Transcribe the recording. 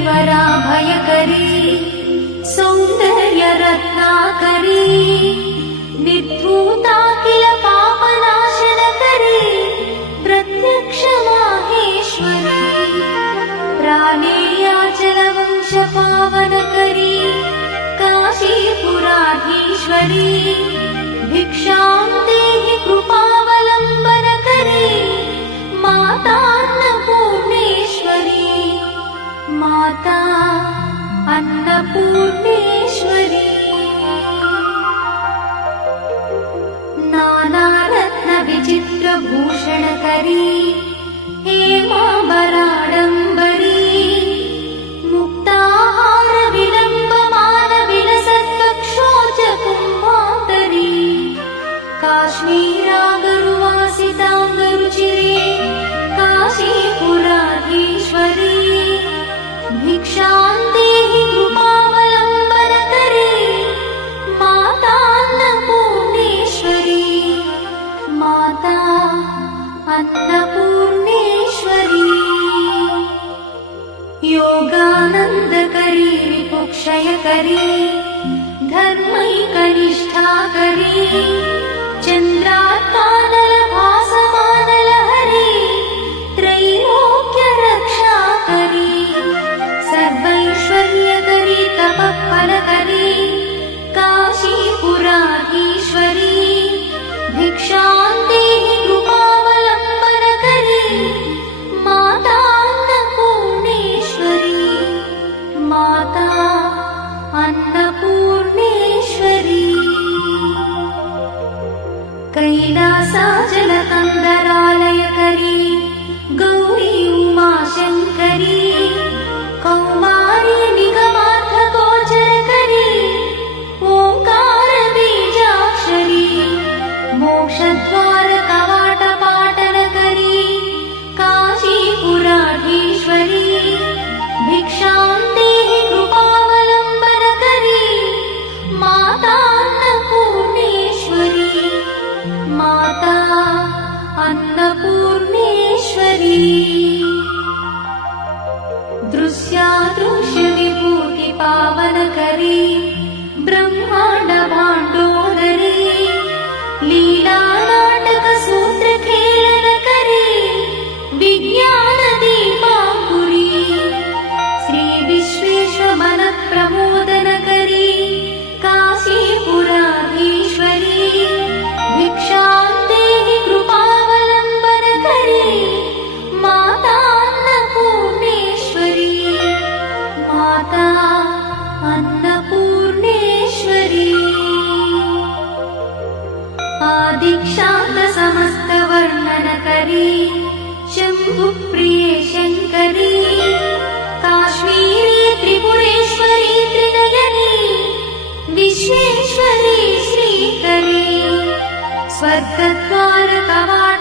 करीवरा भयकरी सौंदर्य रत्नाकरी निर्धूता किल पापनाशनकरी प्रत्यक्ष माहेश्वरी प्राणेयाचलवंश पावनकरी काशीपुराधीश्वरी भिक्षां देहि कृपावलम्बनकरी मातान्नपूर्णेश्वरी माता अन्नपूर्णेश्वरी नानारत्न विचित्रभूषणकरी हेमाम्बराडम्बरी मुक्ताहार विलम्बमान विलसत्कक्षोच कुम्भान्तरी काश्मीरागरुवासिताङ्गरुचिरे काशीपुराधीश्वरी भिक्षां देहि कृपावलम्बनकरी मातान्नपूर्णेश्वरी माता अन्नपूर्णेश्वरी योगानन्दकरी विपुक्षयकरी धर्मैकनिष्ठाकरी चन्द्रात्मानलभासमानलहरी त्रैलोक्यरक्षाकरी सर्वैश्वर्यकरी तपःफलकरी काशीपुराधीश्वरी भिक्षां देहि कृपावलम्बनकरी मातान्नपूर्णेश्वरी माता अन्नपूर्णेश्वरी कैलासाचलकन्दरालयकरी गौरी उमाशङ्करी कौमारी निगमार्थगोचरकरी ओङ्कारबीजाक्षरी मोक्षद्वारकवाटपाटनकरी काशीपुराधीश्वरी भिक्षां देहि कृपावलम्बनकरी मातान्नपूर्णेश्वरी माता अन्नपूर्णेश्वरी दृश्यादृश्यविभूतिपावनकरी ब्रह्माण्डभाण्डोदरी लीलानाटकसूत्रखेलनकरी विज्ञानदीपाङ्कुरी श्रीविश्वेश्वरमनःप्रमोदनकरी काशीपुराधीश्वरी भिक्षां देहि कृपावलम्बनकरी मातान्नपूर्णेश्वरी माता अन्नपूर्णेश्वरी आदिक्षान्तसमस्तवर्णनकरी शम्भुप्रिये शङ्करी काश्मीरी त्रिपुरेश्वरी त्रिनयनी विश्वेश्वरी श्रीकरी स्वर्गद्वारकवाट